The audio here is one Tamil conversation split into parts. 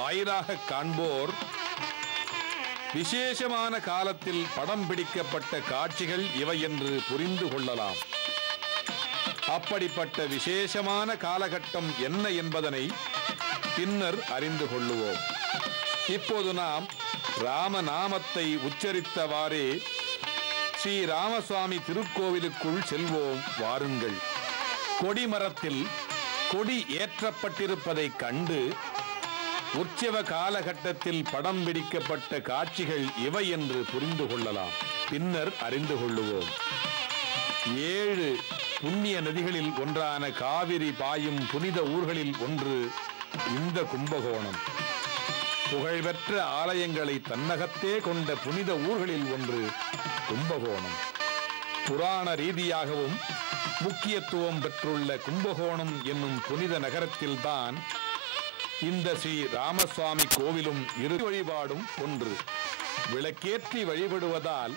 வாயிலாக காண்போர் விசேஷமான காலத்தில் படம் பிடிக்கப்பட்ட காட்சிகள் இவை என்று புரிந்து கொள்ளலாம். அப்படிப்பட்ட விசேஷமான காலகட்டம் என்ன என்பதனை பின்னர் அறிந்து கொள்ளுவோம். இப்போது நாம் ராமநாமத்தை உச்சரித்தவாறே ஸ்ரீ ராமசுவாமி திருக்கோவிலுக்குள் செல்வோம். வாருங்கள். கொடிமரத்தில் கொடி ஏற்றப்பட்டிருப்பதை கண்டு உற்சவ காலகட்டத்தில் படம் பிடிக்கப்பட்ட காட்சிகள் இவை என்று புரிந்து கொள்ளலாம். பின்னர் அறிந்து கொள்ளுவோம். 7 புண்ணிய நதிகளில் ஒன்றான காவிரி பாயும் புனித ஊர்களில் ஒன்று இந்த கும்பகோணம். புகழ்பெற்ற ஆலயங்களை தன்னகத்தே கொண்ட புனித ஊர்களில் ஒன்று கும்பகோணம். புராண ரீதியாகவும் முக்கியத்துவம் பெற்றுள்ள கும்பகோணம் என்னும் புனித நகரத்தில்தான் இந்த ஸ்ரீ ராமசுவாமி கோவிலும் இரு வழிபாடும் ஒன்று. விளக்கேற்றி வழிபடுவதால்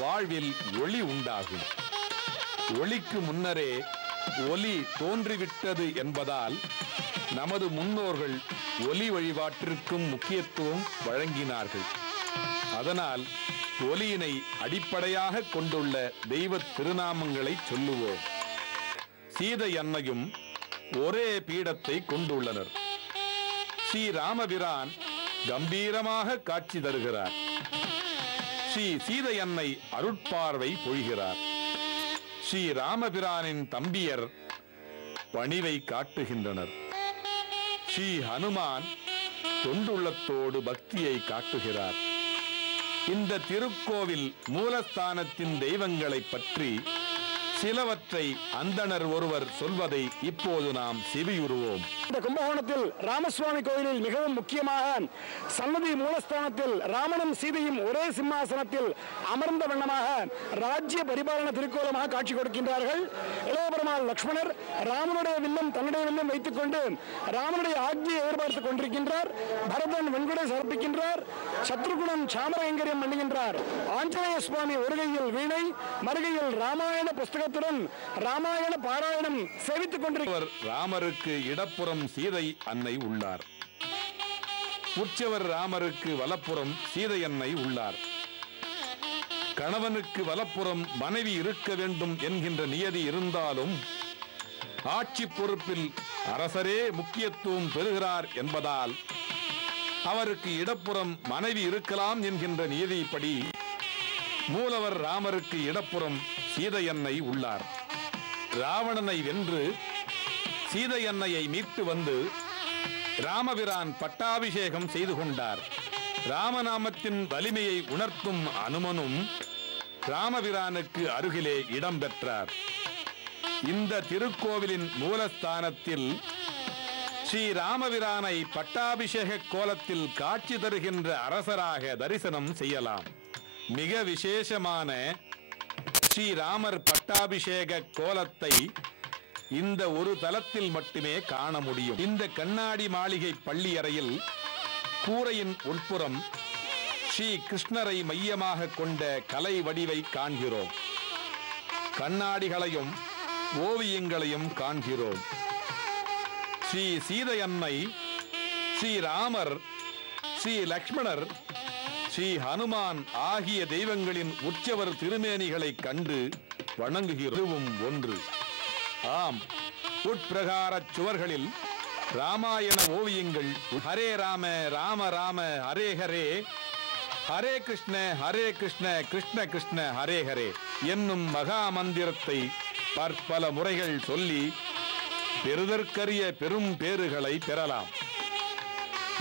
வாழ்வில் ஒளி உண்டாகும். ஒளிக்கு முன்னரே ஒலி தோன்றிவிட்டது என்பதால் நமது முன்னோர்கள் ஒலி வழிபாட்டிற்கும் முக்கியத்துவம் வழங்கினார்கள். அதனால் ஒலியினை அடிப்படையாக கொண்டுள்ள தெய்வ திருநாமங்களை சொல்லுவோம். சீதை அன்னையும் ஒரே பீடத்தை கொண்டுள்ளனர். ஸ்ரீ ராமபிரான் கம்பீரமாக காட்சி தருகிறார். ஸ்ரீ சீதை அன்னை அருட்பார்வை பொழிகிறார். ஸ்ரீ ராமபிரானின் தம்பியர் பணிவை காட்டுகின்றனர். ஸ்ரீ ஹனுமான் தொண்டுள்ளத்தோடு பக்தியை காட்டுகிறார். இந்த திருக்கோவில் மூலஸ்தானத்தின் தெய்வங்களை பற்றி சிலவற்றை அந்தணர் ஒருவர் சொல்வதை இப்போது நாம் செவியுறுவோம். இந்த கும்பகோணத்தில் ராமசுவாமி கோயிலில் மிகவும் முக்கியமாக சன்னதி மூலஸ்தானத்தில் ராமனும் சீதையும் ஒரே சிம்மாசனத்தில் அமர்ந்த வண்ணமாக ராஜ்ய பரிபாலன திருக்கோலமாக காட்சி கொடுக்கின்றார்கள். இளையபெருமாள் லக்ஷ்மணர் ராமனுடைய வில்லும் தன்னுடைய வில்லும் வைத்துக் கொண்டு ராமனுடைய ஆக்ஞையை எதிர்பார்த்துக் கொண்டிருக்கின்றார். பரதன் வெண்குடை சமர்ப்பிக்கின்றார். சத்ருகுணன் சாமரங்கரியம் பண்ணுகின்றார். ஆஞ்சநேய சுவாமி ஒரு கையில் வீணை, மறுகையில் ராமாயண புஸ்தகத்துடன் ராமாயண பாராயணம் சேவித்துக் கொண்டிருக்கிறார். ராமருக்கு இடப்புறம் சீதை அன்னை உள்ளார். உற்சவர் ராமருக்கு வலப்புறம் சீதை அன்னை உள்ளார். கணவனுக்கு வலப்புறம் மனைவி இருக்க வேண்டும் என்கின்ற நியதி இருந்தாலும் ஆட்சி பொறுப்பில் அரசரே முக்கியத்துவம் பெறுகிறார் என்பதால் அவருக்கு இடப்புறம் மனைவி இருக்கலாம் என்கின்ற நியதிப்படி மூலவர் ராமருக்கு இடப்புறம் சீதை அன்னை உள்ளார். ராவணனை வென்று சீதை அன்னையை மீட்டு வந்து ராமபிரான் பட்டாபிஷேகம் செய்து கொண்டார். ராமநாமத்தின் வலிமையை உணர்த்தும் அனுமனும் ராமபிரானுக்கு அருகிலே இடம் பெற்றார். இந்த திருக்கோவிலின் மூலஸ்தானத்தில் ஸ்ரீ ராமபிரானை பட்டாபிஷேக கோலத்தில் காட்சி தருகின்ற அரசராக தரிசனம் செய்யலாம். மிக விசேஷமான ஸ்ரீராமர் பட்டாபிஷேக கோலத்தை இந்த ஒரு தலத்தில் மட்டுமே காண முடியும். இந்த கண்ணாடி மாளிகை பள்ளி அறையில் கூரையின் உட்புறம் ஸ்ரீ கிருஷ்ணரை மையமாக கொண்ட கலை வடிவை காண்கிறோம். கண்ணாடிகளையும் ஓவியங்களையும் காண்கிறோம். ஸ்ரீ சீதை அன்னை, ஸ்ரீ ராமர், ஸ்ரீ லக்ஷ்மணர், ஸ்ரீ ஹனுமான் ஆகிய தெய்வங்களின் உற்சவர் திருமேனிகளை கண்டு வணங்குகிறதும் ஒன்று. ஆம், உட்பிரகார சுவர்களில் ராமாயண ஓவியங்கள் ஹரே ராம ராம ராம ஹரே ஹரே, ஹரே கிருஷ்ண கிருஷ்ண கிருஷ்ண ஹரே ஹரே என்னும் மகா மந்திரத்தை பற்பல முறைகள் சொல்லி பெறுதற்கரிய பெரும் பேறுகளை பெறலாம்.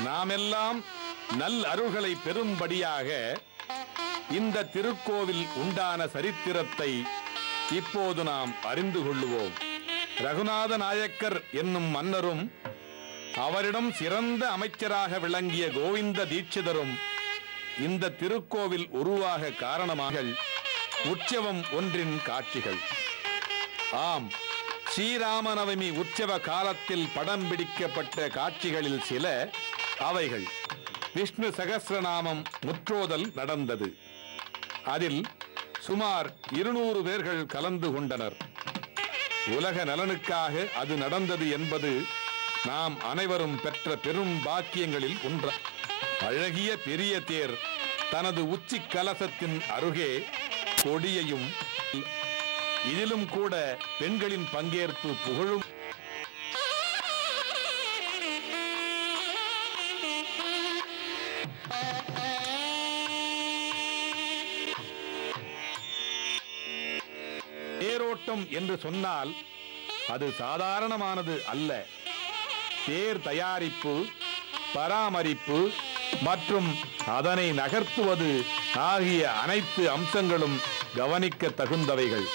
நாமெல்லாம் நல் அருள்களை பெறும்படியாக இந்த திருக்கோவில் உண்டான சரித்திரத்தை இப்போது நாம் அறிந்து கொள்ளுவோம். ரகுநாத நாயக்கர் என்னும் மன்னரும் அவரிடம் சிறந்த அமைச்சராக விளங்கிய கோவிந்த தீட்சிதரும் இந்த திருக்கோவில் உருவாக காரணமாக உற்சவம் ஒன்றின் காட்சிகள். ஆம், ஸ்ரீராமநவமி உற்சவ காலத்தில் படம் பிடிக்கப்பட்ட காட்சிகளில் சில அவைகள். விஷ்ணு சகஸ்ரநாமம் முற்றோதல் நடந்தது. அதில் சுமார் 200 பேர்கள் கலந்து கொண்டனர். உலக நலனுக்காக அது நடந்தது என்பது நாம் அனைவரும் பெற்ற பெரும் பாக்கியங்களில் ஒன்று. அழகிய பெரிய தேர் தனது உச்சி கலசத்தின் அருகே கொடியையும், இதிலும் கூட பெண்களின் பங்கேற்பு புகழும். தேரோட்டம் என்று சொன்னால் அது சாதாரணமானது அல்ல. தேர் தயாரிப்பு, பராமரிப்பு மற்றும் அதனை நகர்த்துவது ஆகிய அனைத்து அம்சங்களும் கவனிக்க தகுந்தவைகள்.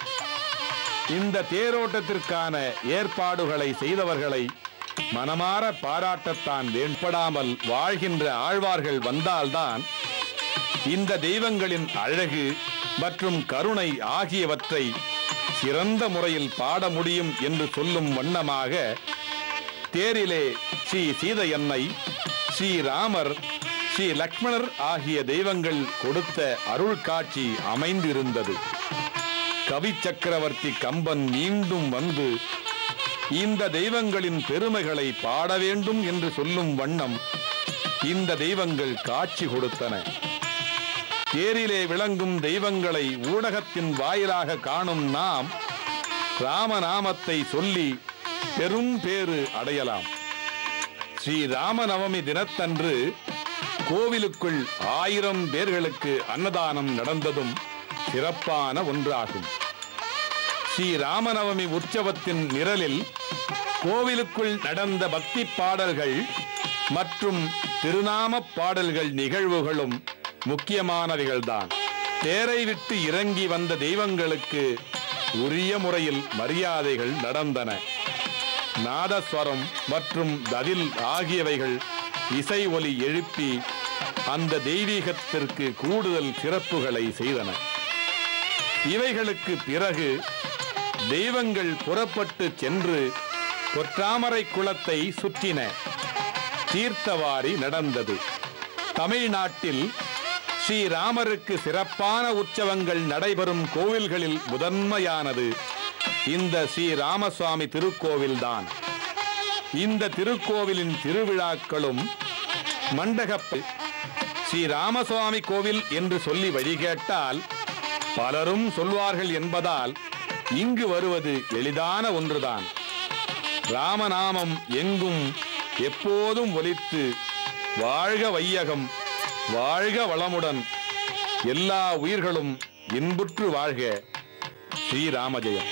இந்த தேரோட்டத்திற்கான ஏற்பாடுகளை செய்தவர்களை மனமாற பாராட்டத்தான் வேண்டப்படாமல் வாழ்கின்ற ஆழ்வார்கள் வந்தால்தான் இந்த தெய்வங்களின் அழகு மற்றும் கருணை ஆகியவற்றை சிறந்த முறையில் பாட முடியும் என்று சொல்லும் வண்ணமாக தேரிலே ஸ்ரீ சீதையன்னை, ஸ்ரீ ராமர், ஸ்ரீ லக்ஷ்மணர் ஆகிய தெய்வங்கள் கொடுத்த அருள் காட்சி அமைந்திருந்தது. கவி சக்கரவர்த்தி கம்பன் மீண்டும் வந்து இந்த தெய்வங்களின் பெருமைகளை பாட வேண்டும் என்று சொல்லும் வண்ணம் இந்த தெய்வங்கள் காட்சி கொடுத்தன. தேரிலே விளங்கும் தெய்வங்களை ஊடகத்தின் வாயிலாக காணும் நாம் ராமநாமத்தை சொல்லி பெரும் பேறு அடையலாம். ஸ்ரீ ராமநவமி தினத்தன்று கோவிலுக்குள் 1000 பேர்களுக்கு அன்னதானம் நடந்ததும் சிறப்பான ஒன்றாகும். ஸ்ரீ ராமநவமி உற்சவத்தின் நிரலில் கோவிலுக்குள் நடந்த பக்தி பாடல்கள் மற்றும் திருநாம பாடல்கள் நிகழ்வுகளும் முக்கியமானவைகள்தான். தேரை விட்டு இறங்கி வந்த தெய்வங்களுக்கு உரிய முறையில் மரியாதைகள் நடந்தன. நாதஸ்வரம் மற்றும் தவில் ஆகியவைகள் இசை ஒலி எழுப்பி அந்த தெய்வீகத்திற்கு கூடுதல் சிறப்புகளை செய்தன. இவைகளுக்கு பிறகு தெய்வங்கள் புறப்பட்டு சென்று பொற்றாமரை குளத்தை சுற்றின. தீர்த்தவாரி நடந்தது. தமிழ்நாட்டில் ஸ்ரீராமருக்கு சிறப்பான உற்சவங்கள் நடைபெறும் கோவில்களில் முதன்மையானது இந்த ஸ்ரீ ராமசுவாமி திருக்கோவில்தான். இந்த திருக்கோவிலின் திருவிழாக்களும் மண்டகப்பு ஸ்ரீ ராமசுவாமி கோவில் என்று சொல்லி வழிகேட்டால் பலரும் சொல்வார்கள் என்பதால் இங்கு வருவது எளிதான ஒன்றுதான். ராமநாமம் எங்கும் எப்போதும் ஒலித்து வாழ்க வையகம், வாழ்க வளமுடன், எல்லா உயிர்களும் இன்புற்று வாழ்க. ஸ்ரீராமஜெயம்.